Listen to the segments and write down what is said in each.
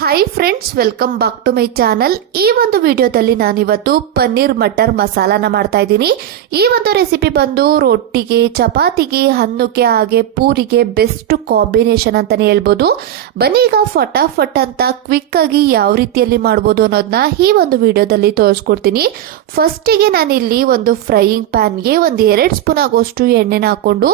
Hi friends, welcome back to my channel. ಈ ಒಂದು ವಿಡಿಯೋದಲ್ಲಿ ನಾನಿವತ್ತು ಪನ್ನೀರ್ ಮಟರ್ ಮಸಾಲಾನ ಮಾಡ್ತಾ ಇದ್ದೀನಿ. ಈ ಒಂದು ರೆಸಿಪಿ ಬಂದು ರೊಟ್ಟಿಗೆ, ಚಪಾತಿಗೆ, ಅನ್ನಕ್ಕೆ ಹಾಗೆ ಪೂರಿಗೆ ಬೆಸ್ಟ್ ಕಾಂಬಿನೇಷನ್ ಅಂತಾನೆ ಹೇಳ್ಬೋದು. ಬನ್ನಿ ಈಗ ಫಟಾಫಟ್ ಅಂತ ಕ್ವಿಕ್ ಆಗಿ ಯಾವ ರೀತಿಯಲ್ಲಿ ಮಾಡ್ಬೋದು ಅನ್ನೋದನ್ನ ಈ ಒಂದು ವಿಡಿಯೋದಲ್ಲಿ ತೋರಿಸ್ಕೊಡ್ತೀನಿ. ಫಸ್ಟಿಗೆ ನಾನಿಲ್ಲಿ ಒಂದು ಫ್ರೈಯಿಂಗ್ ಪ್ಯಾನ್ಗೆ ಒಂದು 2 ಸ್ಪೂನ್ ಆಗೋಷ್ಟು ಎಣ್ಣೆನ ಹಾಕೊಂಡು,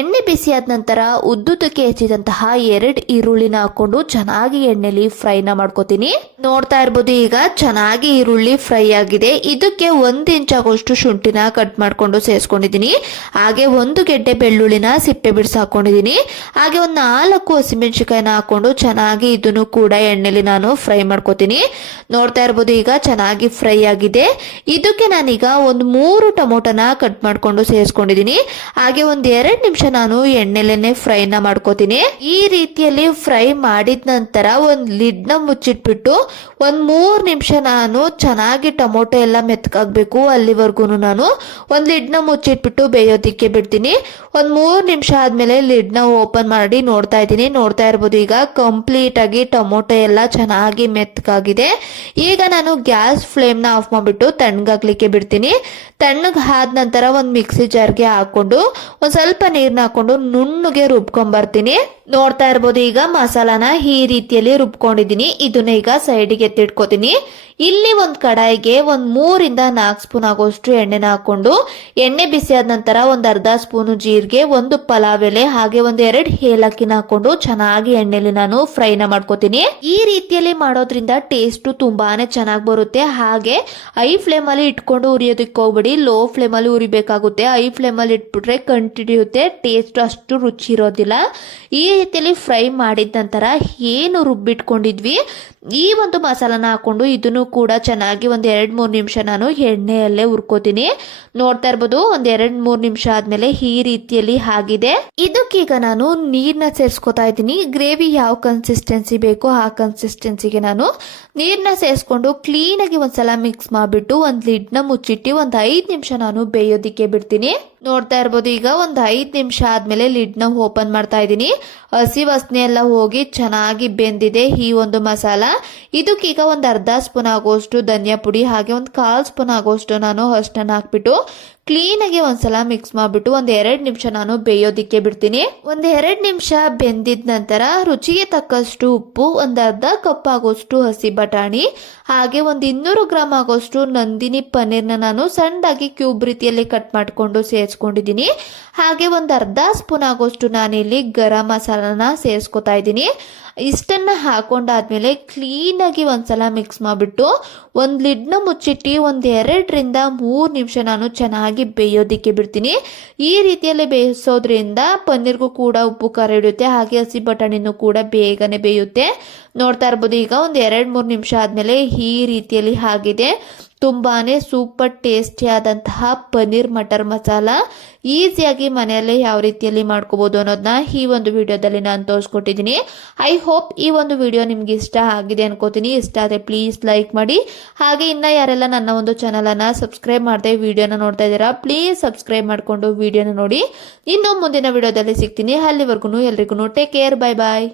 ಎಣ್ಣೆ ಬಿಸಿ ಆದ ನಂತರ ಉದ್ದುದಕ್ಕೆ ಹೆಚ್ಚಿದಂತಹ 2 ಈರುಳ್ಳಿನ ಹಾಕೊಂಡು ಚೆನ್ನಾಗಿ ಎಣ್ಣೆಲಿ ಫ್ರೈನ ಮಾಡ್ಕೋತೀನಿ. ನೋಡ್ತಾ ಇರ್ಬೋದು, ಈಗ ಚೆನ್ನಾಗಿ ಈರುಳ್ಳಿ ಫ್ರೈ ಆಗಿದೆ. ಇದಕ್ಕೆ 1 ಇಂಚ್ ಆಗೋಷ್ಟು ಶುಂಠಿನ ಕಟ್ ಮಾಡ್ಕೊಂಡು ಸೇರಿಸ್ಕೊಂಡಿದ್ದೀನಿ. ಹಾಗೆ 1 ಗೆಡ್ಡೆ ಬೆಳ್ಳುಳ್ಳಿನ ಸಿಪ್ಪೆ ಬಿಡಿಸಿ ಹಾಕೊಂಡಿದ್ದೀನಿ. ಹಾಗೆ ಒಂದು 4 ಹಸಿಮೆಣಸಿನಕಾಯಿನ ಹಾಕೊಂಡು ಚೆನ್ನಾಗಿ ಇದನ್ನು ಕೂಡ ಎಣ್ಣೆಲಿ ನಾನು ಫ್ರೈ ಮಾಡ್ಕೋತೀನಿ. ನೋಡ್ತಾ ಇರ್ಬೋದು, ಈಗ ಚೆನ್ನಾಗಿ ಫ್ರೈ ಆಗಿದೆ. ಇದಕ್ಕೆ ನಾನೀಗ ಒಂದು 3 ಟೊಮೊಟೊನ ಕಟ್ ಮಾಡ್ಕೊಂಡು ಸೇರಿಸ್ಕೊಂಡಿದ್ದೀನಿ. ಹಾಗೆ ಒಂದು 2 ನಿಮಿಷ ನಾನು ಎಣ್ಣೆಲೇನೆ ಫ್ರೈನ ಮಾಡ್ಕೋತೀನಿ. ಈ ರೀತಿಯಲ್ಲಿ ಫ್ರೈ ಮಾಡಿದ ನಂತರ ಒಂದು ಲಿಡ್ನ ಮುಚ್ಚಿಟ್ಬಿಟ್ಟು ಒಂದು 3 ನಿಮಿಷ ನಾನು ಚೆನ್ನಾಗಿ ಟೊಮೊಟೊ ಎಲ್ಲ ಮೆತ್ತಗಾಗಬೇಕು ಅಲ್ಲಿವರೆಗೂ ನಾನು ಒಂದು ಲಿಡ್ನ ಮುಚ್ಚಿಟ್ಬಿಟ್ಟು ಬೇಯೋದಿಕ್ಕೆ ಬಿಡ್ತೀನಿ. ಒಂದು 3 ನಿಮಿಷ ಆದ್ಮೇಲೆ ಲಿಡ್ನ ಓಪನ್ ಮಾಡಿ ನೋಡ್ತಾ ಇದ್ದೀನಿ. ನೋಡ್ತಾ ಇರ್ಬೋದು, ಈಗ ಕಂಪ್ಲೀಟ್ ಆಗಿ ಟೊಮೊಟೊ ಎಲ್ಲ ಚೆನ್ನಾಗಿ ಮೆತ್ತಗಾಗಿದೆ. ಈಗ ನಾನು ಗ್ಯಾಸ್ ಫ್ಲೇಮ್ನ ಆಫ್ ಮಾಡಿಬಿಟ್ಟು ತಣ್ಣಗಾಗ್ಲಿಕ್ಕೆ ಬಿಡ್ತೀನಿ. ತಣ್ಣಗೆ ಆದ ನಂತರ ಒಂದು ಮಿಕ್ಸಿ ಜಾರ್ಗೆ ಹಾಕೊಂಡು ಒಂದು ಸ್ವಲ್ಪ ನೀರನ್ನ ಹಾಕೊಂಡು ನುಣ್ಣಗೆ ರುಬ್ಕೊಂಡ್ಬರ್ತೀನಿ. ನೋಡ್ತಾ ಇರ್ಬೋದು, ಈಗ ಮಸಾಲಾನ ಈ ರೀತಿಯಲ್ಲಿ ರುಬ್ಕೊಂಡಿದ್ದೀನಿ. ಇದನ್ನ ಈಗ ಸೈಡಿಗೆ ಎತ್ತಿಟ್ಕೋತೀನಿ. ಇಲ್ಲಿ ಒಂದು ಕಡಾಯಿಗೆ ಒಂದು 3 ಇಂದ 4 ಸ್ಪೂನ್ ಆಗೋಷ್ಟು ಎಣ್ಣೆನ ಹಾಕೊಂಡು, ಎಣ್ಣೆ ಬಿಸಿ ಆದ ನಂತರ ಒಂದು ಅರ್ಧ ಸ್ಪೂನು ಜೀರಿಗೆ, ಒಂದು ಪಲಾವ್ ಎಲೆ, ಹಾಗೆ ಒಂದು 2 ಏಲಕ್ಕಿನ ಹಾಕೊಂಡು ಚೆನ್ನಾಗಿ ಎಣ್ಣೆಲಿ ನಾನು ಫ್ರೈನ ಮಾಡ್ಕೋತೀನಿ. ಈ ರೀತಿಯಲ್ಲಿ ಮಾಡೋದ್ರಿಂದ ಟೇಸ್ಟ್ ತುಂಬಾನೇ ಚೆನ್ನಾಗಿ ಬರುತ್ತೆ. ಹಾಗೆ ಹೈ ಫ್ಲೇಮ್ ಅಲ್ಲಿ ಇಟ್ಕೊಂಡು ಉರಿಯೋದಕ್ಕೆ ಹೋಗ್ಬಿಡಿ, ಲೋ ಫ್ಲೇಮ್ ಅಲ್ಲಿ ಉರಿಬೇಕಾಗುತ್ತೆ. ಹೈ ಫ್ಲೇಮ್ ಅಲ್ಲಿ ಇಟ್ಬಿಟ್ರೆ ಕಂಟಿಡಿಯುತ್ತೆ, ಟೇಸ್ಟ್ ಅಷ್ಟು ರುಚಿ ಇರೋದಿಲ್ಲ. ಈ ರೀತಿಯಲ್ಲಿ ಫ್ರೈ ಮಾಡಿದ ನಂತರ ಏನು ರುಬ್ಬಿಟ್ಕೊಂಡಿದ್ವಿ ಈ ಒಂದು ಮಸಾಲಾನ ಹಾಕೊಂಡು ಇದನ್ನು ಕೂಡ ಚೆನ್ನಾಗಿ ಒಂದು 2-3 ನಿಮಿಷ ನಾನು ಎಣ್ಣೆಯಲ್ಲೇ ಹುರ್ಕೋತೀನಿ. ನೋಡ್ತಾ ಇರ್ಬೋದು, ಒಂದು 2-3 ನಿಮಿಷ ಆದ್ಮೇಲೆ ಈ ರೀತಿಯಲ್ಲಿ ಆಗಿದೆ. ಇದಕ್ಕೀಗ ನಾನು ನೀರ್ನ ಸೇರಿಸ್ಕೊತಾ ಇದ್ದೀನಿ. ಗ್ರೇವಿ ಯಾವ ಕನ್ಸಿಸ್ಟೆನ್ಸಿ ಬೇಕೋ ಆ ಕನ್ಸಿಸ್ಟೆನ್ಸಿಗೆ ನಾನು ನೀರ್ನ ಸೇರಿಸ್ಕೊಂಡು ಕ್ಲೀನಾಗಿ ಒಂದ್ಸಲ ಮಿಕ್ಸ್ ಮಾಡಿಬಿಟ್ಟು ಒಂದು ಲಿಡ್ನ ಮುಚ್ಚಿಟ್ಟು ಒಂದು 5 ನಿಮಿಷ ನಾನು ಬೇಯೋದಿಕ್ಕೆ ಬಿಡ್ತೀನಿ. ನೋಡ್ತಾ ಇರ್ಬೋದು, ಈಗ ಒಂದು 5 ನಿಮಿಷ ಆದ್ಮೇಲೆ ಲಿಡ್ನ ಓಪನ್ ಮಾಡ್ತಾ ಇದ್ದೀನಿ. ಹಸಿ ವಾಸನೆ ಎಲ್ಲ ಹೋಗಿ ಚೆನ್ನಾಗಿ ಬೆಂದಿದೆ ಈ ಒಂದು ಮಸಾಲ. ಇದಕ್ಕೀಗ ಒಂದು ಅರ್ಧ ಸ್ಪೂನ್ ಆಗೋಷ್ಟು ಧನಿಯಾ ಪುಡಿ, ಹಾಗೆ ಒಂದು 1/4 ಸ್ಪೂನ್ ಆಗೋಷ್ಟು ನಾನು ಅಷ್ಟನ್ನ ಹಾಕ್ಬಿಟ್ಟು ಕ್ಲೀನಾಗಿ ಒಂದ್ಸಲ ಮಿಕ್ಸ್ ಮಾಡಿಬಿಟ್ಟು ಒಂದು 2 ನಿಮಿಷ ನಾನು ಬೇಯೋದಿಕ್ಕೆ ಬಿಡ್ತೀನಿ. ಒಂದು 2 ನಿಮಿಷ ಬೆಂದಿದ ನಂತರ ರುಚಿಗೆ ತಕ್ಕಷ್ಟು ಉಪ್ಪು, ಒಂದು ಅರ್ಧ ಕಪ್ ಆಗೋಷ್ಟು ಹಸಿ ಬಟಾಣಿ, ಹಾಗೆ ಒಂದು 200 ಗ್ರಾಮ್ ಆಗೋಷ್ಟು ನಂದಿನಿ ಪನ್ನೀರ್ನ ನಾನು ಸಣ್ಣದಾಗಿ ಕ್ಯೂಬ್ ರೀತಿಯಲ್ಲಿ ಕಟ್ ಮಾಡಿಕೊಂಡು ಸೇರಿಸ್ಕೊಂಡಿದ್ದೀನಿ. ಹಾಗೆ ಒಂದು ಅರ್ಧ ಸ್ಪೂನ್ ಆಗೋಷ್ಟು ನಾನಿಲ್ಲಿ ಗರಂ ಮಸಾಲಾನ ಸೇರಿಸ್ಕೊತಾ ಇದ್ದೀನಿ. ಇಷ್ಟನ್ನ ಹಾಕೊಂಡಾದ್ಮೇಲೆ ಕ್ಲೀನಾಗಿ ಒಂದ್ಸಲ ಮಿಕ್ಸ್ ಮಾಡಿಬಿಟ್ಟು ಒಂದು ಲಿಡ್ನ ಮುಚ್ಚಿಟ್ಟು ಒಂದು 2ರಿಂದ 3 ನಿಮಿಷ ನಾನು ಚೆನ್ನಾಗಿ ಬೇಯೋದಿಕ್ಕೆ ಬಿಡ್ತೀನಿ. ಈ ರೀತಿಯಲ್ಲಿ ಬೇಯಿಸೋದ್ರಿಂದ ಪನ್ನೀರ್ಗೂ ಕೂಡ ಉಪ್ಪು ಖಾರ ಹಿಡಿಯುತ್ತೆ, ಹಾಗೆ ಹಸಿ ಬಟಾಣಿನೂ ಕೂಡ ಬೇಗನೆ ಬೇಯುತ್ತೆ. ನೋಡ್ತಾ ಇರ್ಬೋದು, ಈಗ ಒಂದು 2-3 ನಿಮಿಷ ಆದ್ಮೇಲೆ ಈ ರೀತಿಯಲ್ಲಿ ಆಗಿದೆ. ತುಂಬಾನೇ ಸೂಪರ್ ಟೇಸ್ಟಿ ಆದಂತಹ ಪನ್ನೀರ್ ಮಟರ್ ಮಸಾಲ ಈಸಿಯಾಗಿ ಮನೆಯಲ್ಲೇ ಯಾವ ರೀತಿಯಲ್ಲಿ ಮಾಡ್ಕೋಬಹುದು ಅನ್ನೋದನ್ನ ಈ ಒಂದು ವಿಡಿಯೋದಲ್ಲಿ ನಾನು ತೋರಿಸ್ಕೊಟ್ಟಿದ್ದೀನಿ. ಐ ಹೋಪ್ ಈ ಒಂದು ವಿಡಿಯೋ ನಿಮ್ಗೆ ಇಷ್ಟ ಆಗಿದೆ ಅನ್ಕೋತೀನಿ. ಇಷ್ಟ ಆದರೆ ಪ್ಲೀಸ್ ಲೈಕ್ ಮಾಡಿ. ಹಾಗೆ ಇನ್ನ ಯಾರೆಲ್ಲ ನನ್ನ ಒಂದು ಚಾನಲನ್ನು ಸಬ್ಸ್ಕ್ರೈಬ್ ಮಾಡದೆ ವಿಡಿಯೋನ ನೋಡ್ತಾ ಇದ್ದೀರಾ, ಪ್ಲೀಸ್ ಸಬ್ಸ್ಕ್ರೈಬ್ ಮಾಡಿಕೊಂಡು ವಿಡಿಯೋನ ನೋಡಿ. ಇನ್ನು ಮುಂದಿನ ವಿಡಿಯೋದಲ್ಲಿ ಸಿಗ್ತೀನಿ. ಅಲ್ಲಿವರೆಗೂ ಎಲ್ರಿಗೂ ಟೇಕ್ ಕೇರ್, ಬೈ ಬಾಯ್.